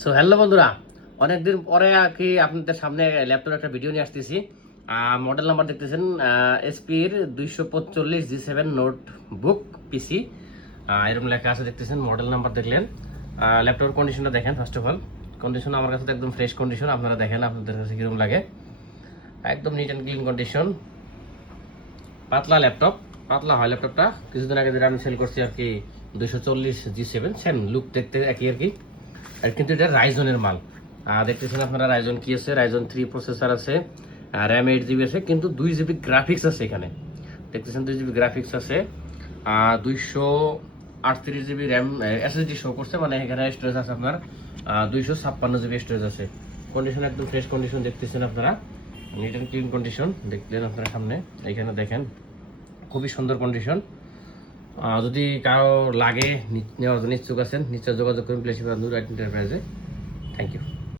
So hello বন্ধুরা, অনেকদিন পরে আর কি আপনাদের সামনে ল্যাপটপের একটা ভিডিও নিয়ে আসতেছি। মডেল নাম্বার দেখতেছেন এসপির 245 G7 নোটবুক পিসি, এরকম লেখা আছে দেখতেছেন। মডেল নাম্বার দেখলেন, ল্যাপটপের কন্ডিশনটা দেখেন। ফার্স্ট অফ অল কন্ডিশন আমার কাছে তো একদম ফ্রেশ কন্ডিশন। আপনারা দেখেন আপনাদের কাছে কীরকম লাগে। একদম নিট অ্যান্ড ক্লিন কন্ডিশন, পাতলা ল্যাপটপ। পাতলা হয় ল্যাপটপটা। কিছুদিন আগে যেটা আমি সেল করছি আর কি 240 G7, সেম লুক দেখতে একই আর কি। আর কিন্তু এটা রাইজনের মাল। দেখতেছেন আপনারা রাইজন কি আছে, রাইজন 3 প্রসেসর আছে, র্যাম 8 GB আছে, কিন্তু 2 GB গ্রাফিক্স আছে এখানে। দেখতেছেন 2 GB গ্রাফিক্স আছে, 238 GB র্যাম এসএসডি শো করছে, মানে এখানে স্টোরেজ আছে আপনার 256 GB স্টোরেজ আছে। কন্ডিশন একদম ফ্রেশ কন্ডিশন দেখতেছেন আপনারা, নিট অ্যান্ড ক্লিন কন্ডিশন দেখলেন আপনারা সামনে। এখানে দেখেন খুবই সুন্দর কন্ডিশন। যদি কারো লাগে নেওয়ার জন্য ইচ্ছুক আছেন, নিশ্চয় যোগাযোগ করুন প্লেসিভ এন্টারপ্রাইজে। Thank you.